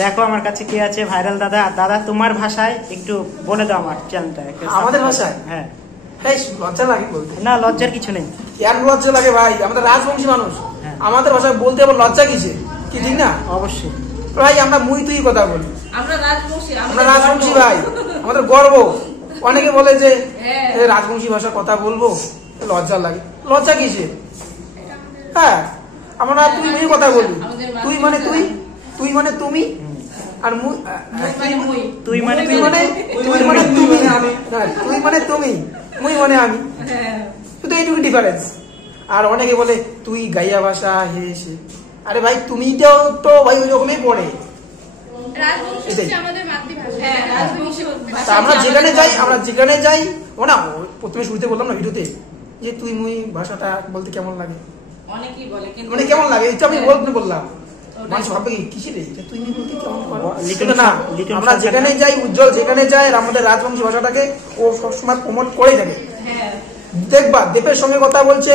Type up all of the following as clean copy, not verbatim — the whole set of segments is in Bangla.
দেখো আমার কাছে কি আছে ভাইরাল দাদা। দাদা তোমার ভাষায় একটু বলে দাও আমার চ্যানেলটা। আমাদের ভাষায়? হ্যাঁ। লজ্জা লাগে বলতে? না, লজ্জার কিছু নেই। কেন লজ্জা লাগে ভাই? আমাদের রাজবংশী মানুষ, আমাদের ভাষায় বলতে আবার লজ্জা কিসে? কি ঠিক না? অবশ্যই ভাই আমরা মুই তুই কথা বলি, আমরা রাজবংশী ভাই, আমাদের গর্ব। অনেকে বলে যে রাজবংশী ভাষা কথা বলবো, লজ্জা লাগে। লজ্জা কিসে? হ্যাঁ, আমরা তুই মুই কথা বলি। তুই মানে তুই, তুই মানে তুমি, আর তুই মানে তুই মানে তুই মানে তুমি, তুই মানে তুমি, মুই মানে আমি, শুধু এইটুকু ডিফারেন্স। আর অনেকে বলে তুই গাইয়া ভাষা হে সে। আরে ভাই তুমিটাও তো ভাই ওই রকমই পড়ে। আমরা যেখানে যাই ও না, প্রথমে শুরুতে বললাম না ভিডিওতে যে তুই মুই ভাষাটা বলতে কেমন লাগে, মানে কেমন লাগে এটা আমি বললাম। মানুষ ভাববে কিসের তুই বলতে কেমন না। আমরা যেখানে যাই, উজ্জ্বল যেখানে যাই, আমাদের রাজবংশী ভাষাটাকে ও সবসময় প্রমোট করে থাকে। দেখবা দেবের সঙ্গে কথা বলছে,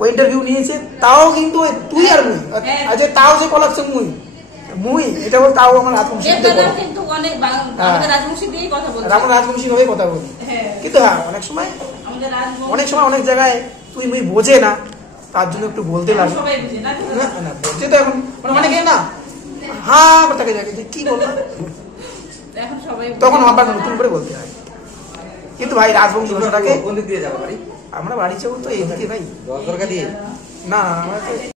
ও ইন্টারভিউ নিয়েছে, তাও কিন্তু তুই আর মুই, আজ তাও যে কলাকছে মুই এটা বল, তাও আমার রাজবংশী রাজবংশী ভাবে কথা বলি। কিন্তু হ্যাঁ অনেক সময় অনেক জায়গায় তুই মুই বোঝে না, তার জন্য একটু বলতে লাগে। না বলছে তো এখন অনেকে না, হ্যাঁ তাকে কি বলবো, তখন আবার নতুন করে বলতে হয়। কিন্তু ভাই রাজবংশী ভাষাটাকে আমরা বাড়ি যাবো তো এইদিকে ভাই, না আমরা